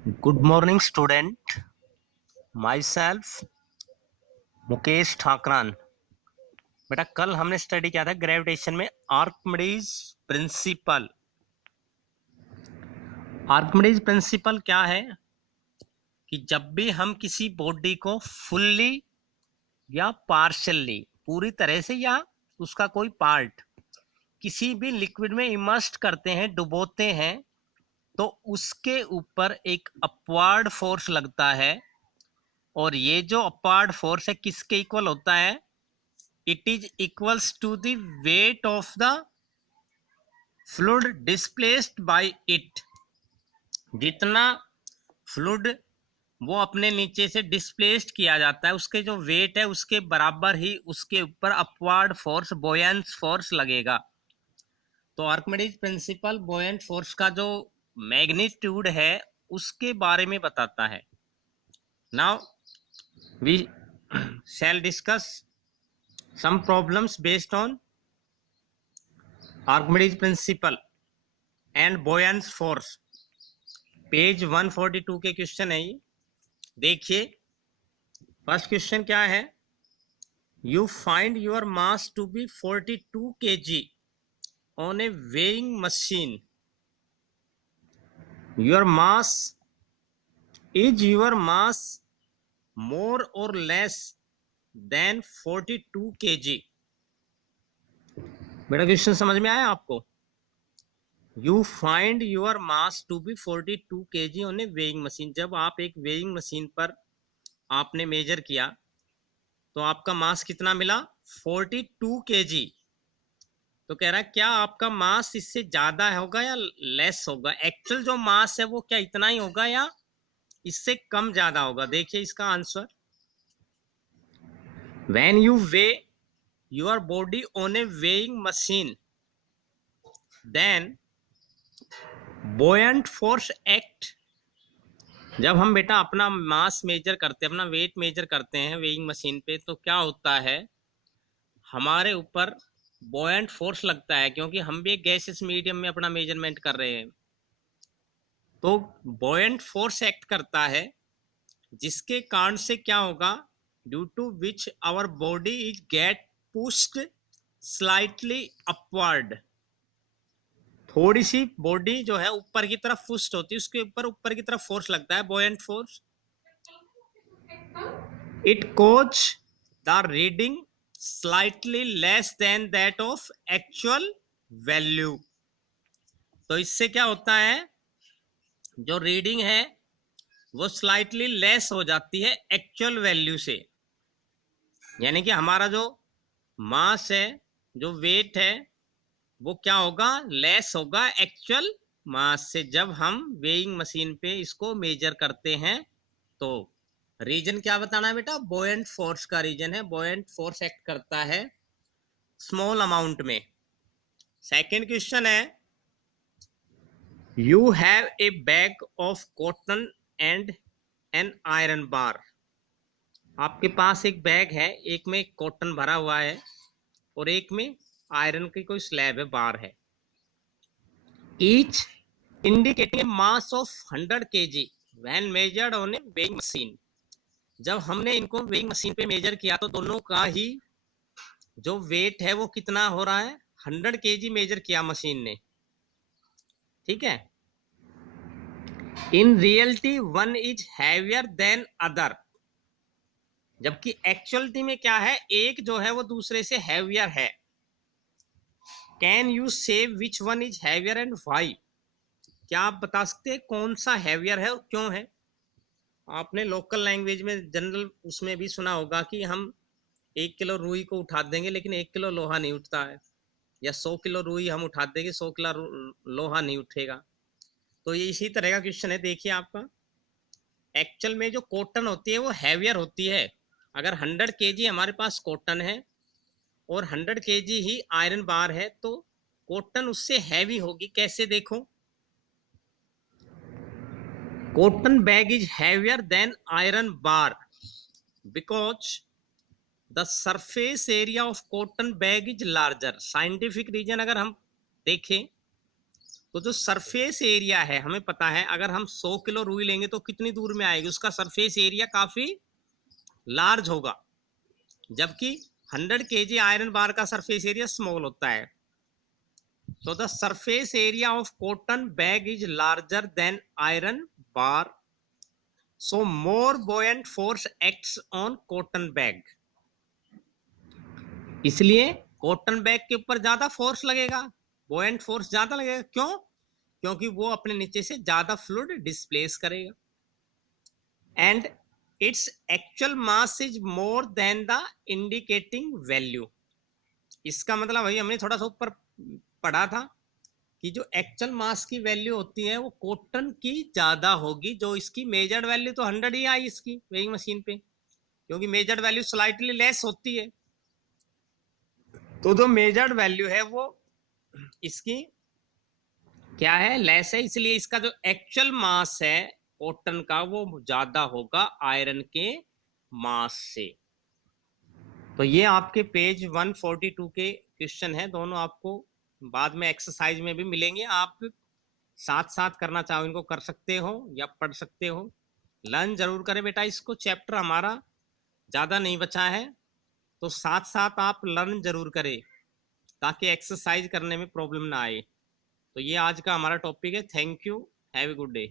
Good morning, student. Myself, Mukesh Thakran. बेटा कल हमने स्टडी किया था ग्रेविटेशन में आर्किमिडीज प्रिंसिपल। आर्किमिडीज प्रिंसिपल क्या है कि जब भी हम किसी बॉडी को फुल्ली या पार्शियली, पूरी तरह से या उसका कोई पार्ट किसी भी लिक्विड में इमर्स्ड करते हैं, डुबोते हैं, तो उसके ऊपर एक अपवर्ड फोर्स लगता है। और ये जो अपवर्ड फोर्स है किसके इक्वल होता है? It is equals to the weight of the fluid displaced by it। जितना फ्लूइड वो अपने नीचे से डिस्प्लेस्ड किया जाता है, उसके जो वेट है उसके बराबर ही उसके ऊपर अपवर्ड फोर्स, बोयंस फोर्स लगेगा। तो आर्किमिडीज प्रिंसिपल बोयंट फोर्स का जो मैग्नीट्यूड है उसके बारे में बताता है। Now we shall discuss some problems based on Archimedes principle and Boyle's force। Page 142 के क्वेश्चन है ये, देखिए। फर्स्ट क्वेश्चन क्या है? You find your mass to be 42 kg on a weighing machine. Your mass is your mass more और less than 42 kg। बेटा question समझ में आया आपको? You find your mass to be 42 kg on a weighing machine. जब आप एक weighing machine पर आपने मेजर किया तो आपका मास कितना मिला? 42 kg। तो कह रहा है क्या आपका मास इससे ज्यादा होगा या लेस होगा? एक्चुअल जो मास है वो क्या इतना ही होगा या इससे कम ज्यादा होगा? देखिए इसका answer, when you weigh your body on a weighing machine then buoyant force act. जब हम बेटा अपना मास मेजर करते हैं, अपना वेट मेजर करते हैं वेइंग मशीन पे, तो क्या होता है, हमारे ऊपर बॉयंट फोर्स लगता है, क्योंकि हम भी एक गैसियस मीडियम में अपना मेजरमेंट कर रहे हैं। तो बॉयंट फोर्स एक्ट करता है, जिसके कारण से क्या होगा, due to which our body is get pushed slightly upward. थोड़ी सी बॉडी जो है ऊपर की तरफ पुश्ड होती है, उसके ऊपर की तरफ फोर्स लगता है, buoyant force. It cause the reading slightly less than that of actual value. तो इससे क्या होता है, जो रीडिंग है वो स्लाइटली लेस हो जाती है एक्चुअल वैल्यू से। यानी कि हमारा जो मास है, जो वेट है, वो क्या होगा, लेस होगा एक्चुअल मास से, जब हम वेइंग मशीन पे इसको मेजर करते हैं। तो रीजन क्या बताना है बेटा? बॉयंट फोर्स का रीजन है। बॉयंट फोर्स एक्ट करता है स्मॉल अमाउंट में। सेकेंड क्वेश्चन है, you have a bag of cotton and an iron bar. आपके पास एक बैग है, एक में कॉटन भरा हुआ है और एक में आयरन की कोई स्लैब है, बार है। Each indicating mass of 100 kg when measured on a weighing machine. जब हमने इनको वेइंग मशीन पे मेजर किया तो दोनों का ही जो वेट है वो कितना हो रहा है? 100 kg मेजर किया मशीन ने, ठीक है। In reality one is heavier then other. जबकि एक्चुअलिटी में क्या है, एक जो है वो दूसरे से हैवियर है। कैन यू से which one is heavier and why? क्या आप बता सकते हैं कौन सा हैवियर है और क्यों है? आपने लोकल लैंग्वेज में जनरल उसमें भी सुना होगा कि हम 1 किलो रुई को उठा देंगे लेकिन 1 किलो लोहा नहीं उठता है, या 100 किलो रुई हम उठा देंगे, 100 किलो लोहा नहीं उठेगा। तो ये इसी तरह का क्वेश्चन है। देखिए आपका, एक्चुअल में जो कॉटन होती है वो हैवियर होती है। अगर 100 kg हमारे पास कॉटन है और 100 kg ही आयरन बार है, तो कॉटन उससे हैवी होगी। कैसे? देखो, cotton bag is heavier than iron bar because the surface area of cotton bag is larger. Scientific reason अगर हम देखें तो जो सरफेस एरिया है हमें पता है, अगर हम 100 किलो रुई लेंगे तो कितनी दूर में आएगी, उसका सरफेस एरिया काफी लार्ज होगा, जबकि 100 केजी आयरन बार का सरफेस एरिया स्मॉल होता है। So the surface area of cotton bag is larger than iron bar. So more buoyant force acts on cotton bag. इसलिए कॉटन बैग के ऊपर ज्यादा फोर्स लगेगा, बुओयंट फोर्स ज्यादा लगेगा। क्यों? क्योंकि वो अपने नीचे से ज्यादा फ्लूइड डिस्प्लेस करेगा। And its actual mass is more than the indicating value. इसका मतलब वही हमने थोड़ा सा ऊपर पढ़ा था कि जो एक्चुअल मास की वैल्यू होती है वो कॉटन की ज्यादा होगी। जो इसकी मेजर्ड वैल्यू तो 100 ही आई इसकी वेइंग मशीन पे, क्योंकि मेजर्ड वैल्यू स्लाइटली लेस होती है। तो जो मेजर्ड वैल्यू है वो इसकी क्या है, लेस है, इसलिए इसका जो एक्चुअल मास है कॉटन का वो ज्यादा होगा आयरन के मास से। तो ये आपके पेज 142 के क्वेश्चन है, दोनों आपको बाद में एक्सरसाइज में भी मिलेंगे। आप साथ साथ करना चाहो इनको कर सकते हो या पढ़ सकते हो। लर्न जरूर करें बेटा इसको, चैप्टर हमारा ज्यादा नहीं बचा है, तो साथ साथ आप लर्न जरूर करें ताकि एक्सरसाइज करने में प्रॉब्लम ना आए। तो ये आज का हमारा टॉपिक है। Thank you, have a good day.